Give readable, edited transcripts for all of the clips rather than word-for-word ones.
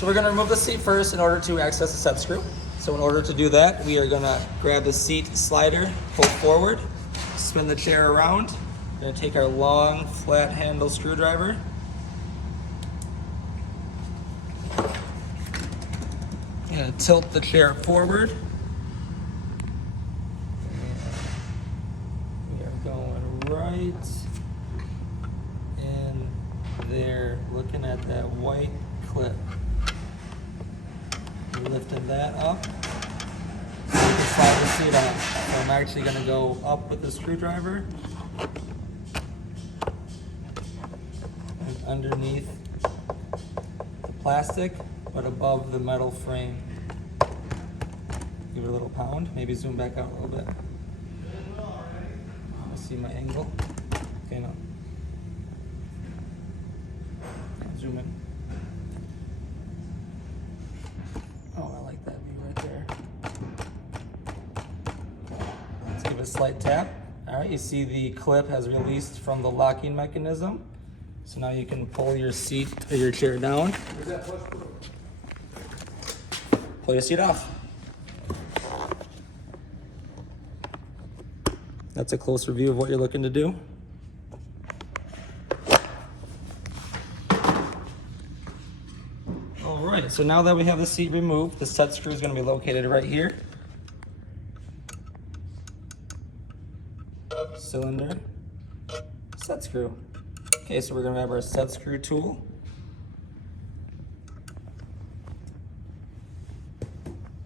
So we're gonna remove the seat first in order to access the set screw. So in order to do that, we are gonna grab the seat slider, pull forward, spin the chair around. We're gonna take our long, flat handle screwdriver. Gonna tilt the chair forward. And we are going right in there, looking at that white clip. Lifting that up. So you can slide the seat up. So I'm actually gonna go up with the screwdriver and underneath the plastic, but above the metal frame. Give it a little pound, maybe zoom back out a little bit. See my angle? Okay, no. Zoom in. Oh, I like that view right there. Let's give it a slight tap. All right, you see the clip has released from the locking mechanism. So now you can pull your seat or your chair down. Where's that push through? Pull your seat off. That's a closer view of what you're looking to do. All right, so now that we have the seat removed, the set screw is going to be located right here. Cylinder, set screw. Okay, so we're going to have our set screw tool.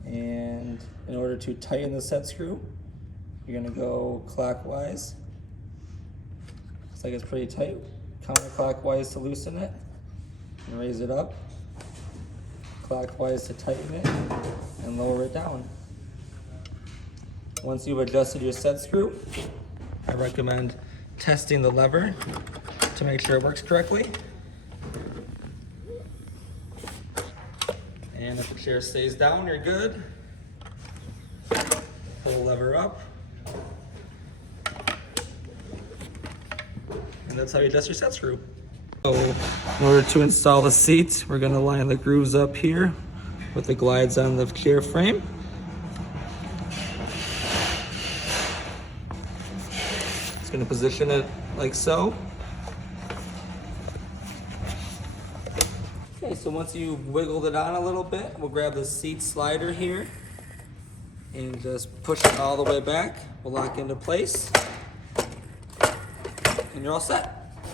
And in order to tighten the set screw, you're going to go clockwise. Looks like it's pretty tight. Counterclockwise to loosen it and raise it up. Clockwise to tighten it and lower it down. Once you've adjusted your set screw, I recommend testing the lever to make sure it works correctly. And if the chair stays down, you're good. Pull the lever up. And that's how you adjust your set screw. So in order to install the seat, we're gonna line the grooves up here with the glides on the chair frame. Just gonna position it like so. Okay, so once you've wiggled it on a little bit, we'll grab the seat slider here and just push it all the way back. We'll lock into place and you're all set.